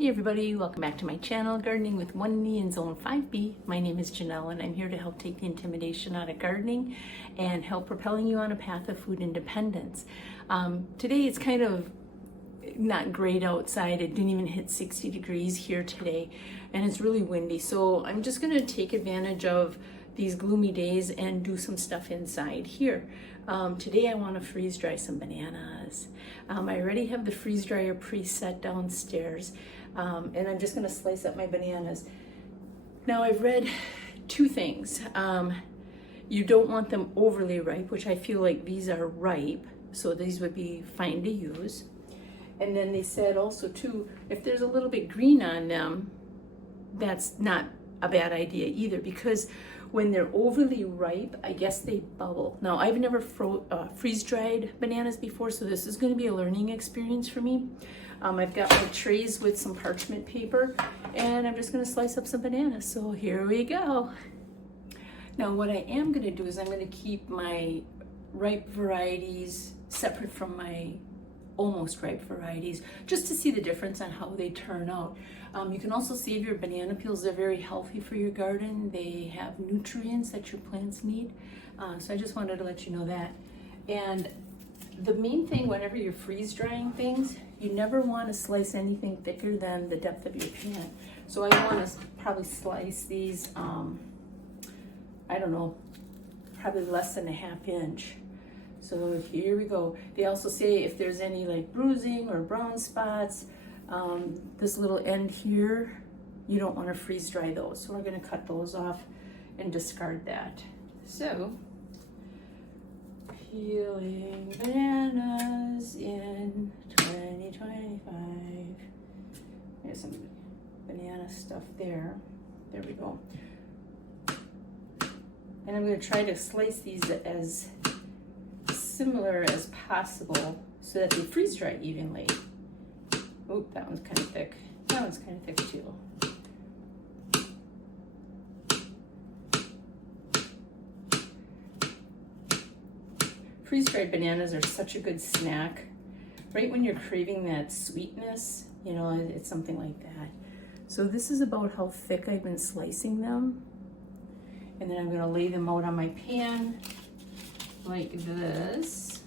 Hey everybody, welcome back to my channel, Gardening with One Knee in Zone 5B. My name is Janelle and I'm here to help take the intimidation out of gardening and help propelling you on a path of food independence. Today it's kind of not great outside. It didn't even hit 60 degrees here today and it's really windy. So I'm just going to take advantage of these gloomy days and do some stuff inside here. Today I want to freeze dry some bananas. I already have the freeze dryer preset downstairs. And I'm just going to slice up my bananas. Now I've read two things. You don't want them overly ripe, which I feel like these are ripe, so these would be fine to use. And then they said also too, if there's a little bit green on them, that's not a bad idea either, because when they're overly ripe, I guess they bubble. Now I've never freeze dried bananas before, so this is going to be a learning experience for me. I've got my trays with some parchment paper and I'm just going to slice up some bananas. So here we go. Now what I am going to do is I'm going to keep my ripe varieties separate from my almost ripe varieties, just to see the difference on how they turn out. You can also save your banana peels. They're very healthy for your garden. They have nutrients that your plants need. So I just wanted to let you know that. And the main thing whenever you're freeze drying things, you never want to slice anything thicker than the depth of your pan. So I want to probably slice these, I don't know, probably less than a ½ inch. So here we go. They also say if there's any like bruising or brown spots, this little end here, you don't want to freeze dry those. So we're going to cut those off and discard that. So peeling bananas in 2025. There's some banana stuff there. There we go. And I'm going to try to slice these as similar as possible so that they freeze dry evenly. Oop, that one's kind of thick. That one's kind of thick too. Freeze-dried bananas are such a good snack. Right when you're craving that sweetness, you know, it's something like that. So this is about how thick I've been slicing them. And then I'm going to lay them out on my pan like this.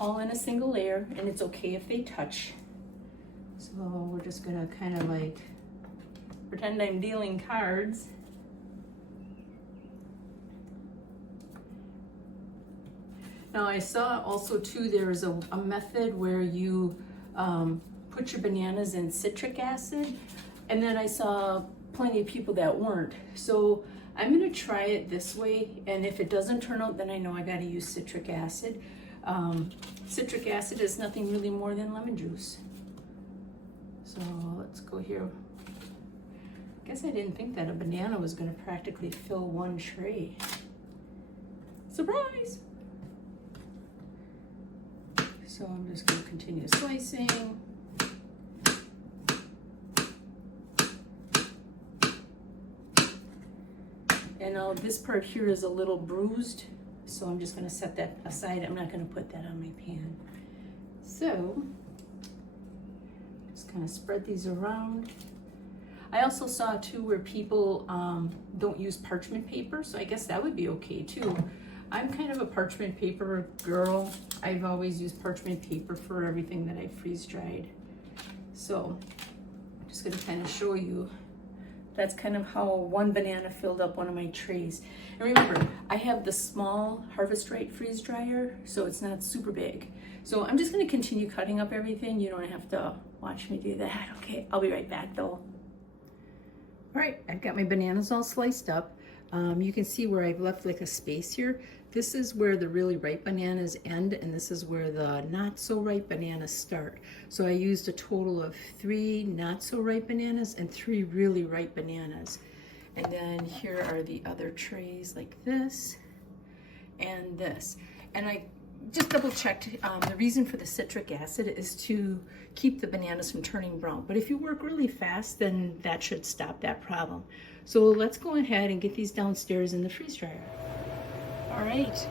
All in a single layer, and it's okay if they touch. So we're just going to kind of like pretend I'm dealing cards. Now I saw also too there's a method where you put your bananas in citric acid, and then I saw plenty of people that weren't. So I'm going to try it this way, and if it doesn't turn out, then I know I got to use citric acid. Citric acid is nothing really more than lemon juice. So let's go here. I guess I didn't think that a banana was going to practically fill one tray. Surprise! So I'm just going to continue slicing. And now this part here is a little bruised, so I'm just going to set that aside. I'm not going to put that on my pan. So just kind of spread these around. I also saw too where people don't use parchment paper, so I guess that would be okay too. I'm kind of a parchment paper girl. I've always used parchment paper for everything that I freeze dried. So I'm just going to kind of show you. That's kind of how one banana filled up one of my trays. And remember, I have the small Harvest Right freeze dryer, so it's not super big. So I'm just going to continue cutting up everything. You don't have to watch me do that. Okay, I'll be right back though. All right, I've got my bananas all sliced up. You can see where I've left like a space here. This is where the really ripe bananas end, and this is where the not so ripe bananas start. So I used a total of 3 not so ripe bananas and 3 really ripe bananas. And then here are the other trays like this and this. And I just double checked, the reason for the citric acid is to keep the bananas from turning brown. But if you work really fast, then that should stop that problem. So let's go ahead and get these downstairs in the freeze dryer. All right,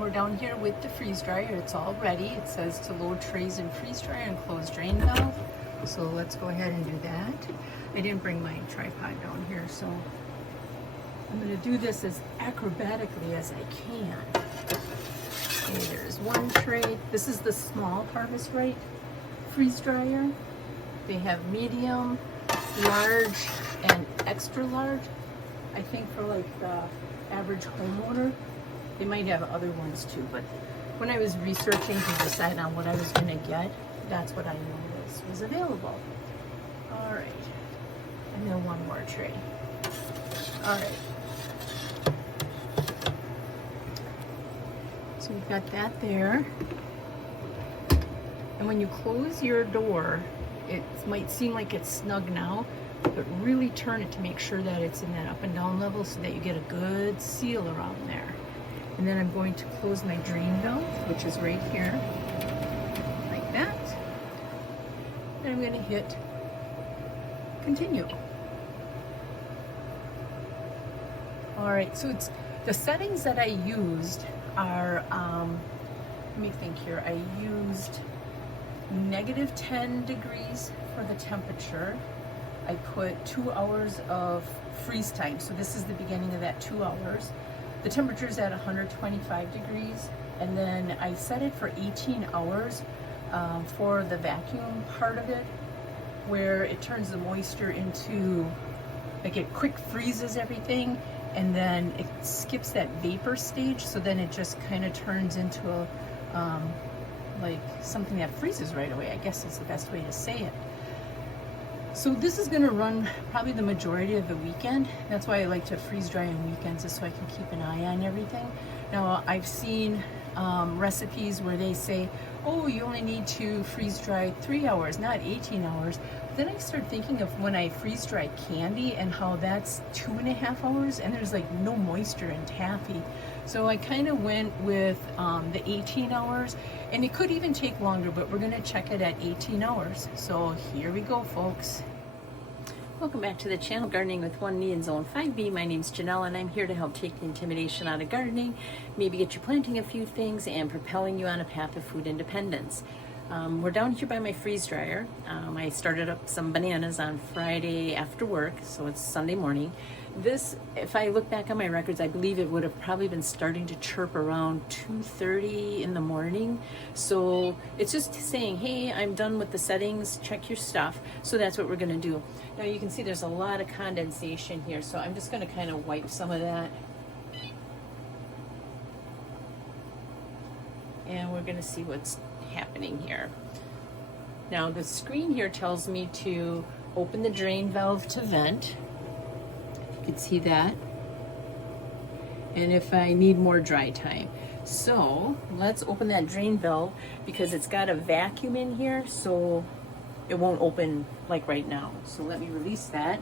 we're down here with the freeze dryer. It's all ready. It says to load trays in freeze dryer and close drain valve. So let's go ahead and do that. I didn't bring my tripod down here, so I'm going to do this as acrobatically as I can. Okay, there's one tray. This is the small Harvest Right freeze dryer. They have medium, large, and extra large. I think for like the average homeowner, they might have other ones too, but when I was researching to decide on what I was going to get, that's what I noticed was available. All right, and then one more tray. All right. So we've got that there. And when you close your door, it might seem like it's snug now, but really turn it to make sure that it's in that up and down level so that you get a good seal around there. And then I'm going to close my drain valve, which is right here, like that. And I'm going to hit continue. All right, so it's the settings that I used are, let me think here, I used -10 degrees for the temperature. I put 2 hours of freeze time, so this is the beginning of that 2 hours. The temperature is at 125 degrees, and then I set it for 18 hours for the vacuum part of it, where it turns the moisture into, like it quick freezes everything, and then it skips that vapor stage, so then it just kind of turns into a, like something that freezes right away, I guess is the best way to say it. So this is gonna run probably the majority of the weekend. That's why I like to freeze dry on weekends, is so I can keep an eye on everything. Now I've seen recipes where they say, oh, you only need to freeze dry 3 hours, not 18 hours. But then I start thinking of when I freeze dry candy and how that's 2.5 hours, and there's like no moisture in taffy. So I kind of went with the 18 hours, and it could even take longer, but we're gonna check it at 18 hours. So here we go, folks. Welcome back to the channel, Gardening with One Knee in Zone 5B. My name's Janelle, and I'm here to help take the intimidation out of gardening, maybe get you planting a few things, and propelling you on a path of food independence. We're down here by my freeze dryer. I started up some bananas on Friday after work, so it's Sunday morning. This, if I look back on my records, I believe it would have probably been starting to chirp around 2:30 in the morning. So it's just saying, hey, I'm done with the settings, check your stuff. So that's what we're gonna do. Now you can see there's a lot of condensation here, so I'm just gonna kind of wipe some of that. And we're gonna see what's happening here. Now the screen here tells me to open the drain valve to vent. You can see that. And if I need more dry time. So let's open that drain valve because it's got a vacuum in here, so it won't open like right now. So let me release that.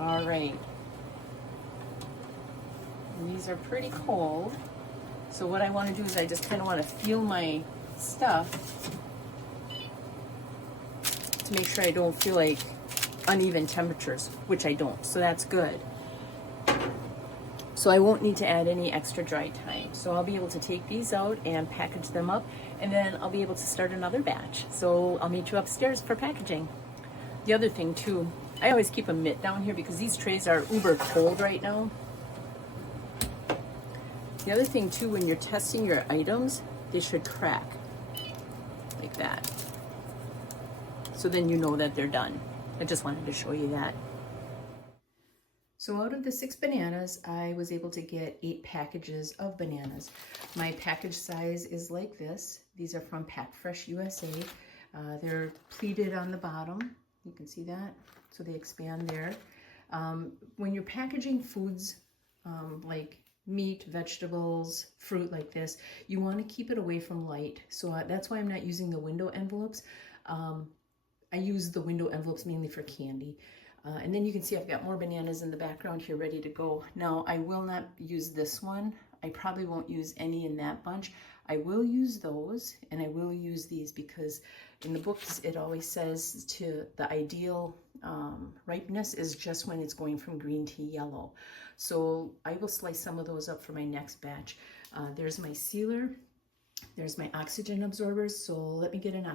All right. And these are pretty cold. So what I want to do is I just kind of want to feel my stuff to make sure I don't feel like uneven temperatures, which I don't, so that's good. So I won't need to add any extra dry time. So I'll be able to take these out and package them up, and then I'll be able to start another batch. So I'll meet you upstairs for packaging. The other thing too, I always keep a mitt down here because these trays are uber cold right now. The other thing too, when you're testing your items, they should crack like that. So then you know that they're done. I just wanted to show you that. So out of the 6 bananas, I was able to get 8 packages of bananas. My package size is like this. These are from PackFreshUSA. They're pleated on the bottom. You can see that. So they expand there. When you're packaging foods like meat, vegetables, fruit like this, you want to keep it away from light. So that's why I'm not using the window envelopes. I use the window envelopes mainly for candy. And then you can see I've got more bananas in the background here ready to go. Now I will not use this one. I probably won't use any in that bunch. I will use those, and I will use these because in the books it always says to the ideal ripeness is just when it's going from green to yellow. So I will slice some of those up for my next batch. There's my sealer. There's my oxygen absorbers. So let me get an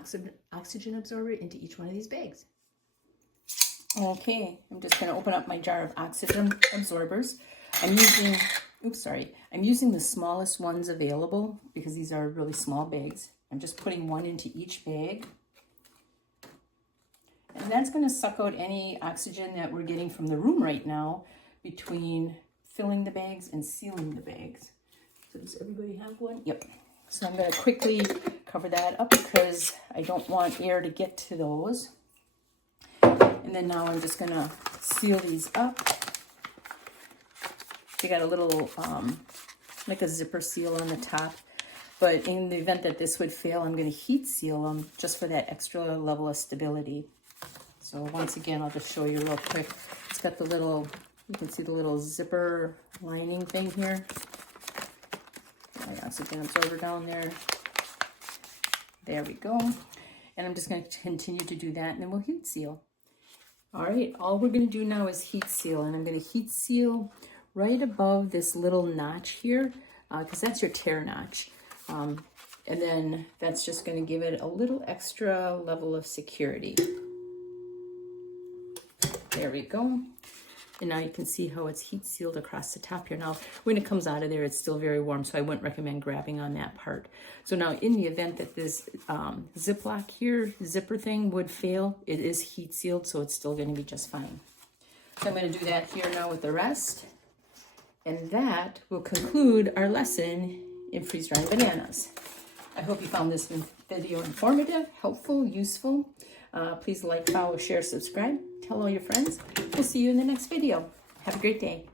oxygen absorber into each one of these bags. Okay, I'm just going to open up my jar of oxygen absorbers. I'm using the smallest ones available because these are really small bags. I'm just putting one into each bag. And that's going to suck out any oxygen that we're getting from the room right now between filling the bags and sealing the bags. So does everybody have one? Yep. So I'm going to quickly cover that up because I don't want air to get to those. And then now I'm just going to seal these up. They got a little, like a zipper seal on the top. But in the event that this would fail, I'm going to heat seal them just for that extra level of stability. So once again, I'll just show you real quick. It's got the little, you can see the little zipper lining thing here. My oxygen absorber down there. There we go. And I'm just going to continue to do that, and then we'll heat seal. All right, all we're going to do now is heat seal, and I'm going to heat seal right above this little notch here, because that's your tear notch. And then that's just going to give it a little extra level of security. There we go. And now you can see how it's heat sealed across the top here. Now, when it comes out of there, it's still very warm, so I wouldn't recommend grabbing on that part. So now, in the event that this Ziploc here, zipper thing would fail, it is heat sealed, so it's still going to be just fine. So I'm going to do that here now with the rest. And that will conclude our lesson in freeze-drying bananas. I hope you found this video informative, helpful, useful. Please like, follow, share, subscribe. Tell all your friends. We'll see you in the next video. Have a great day.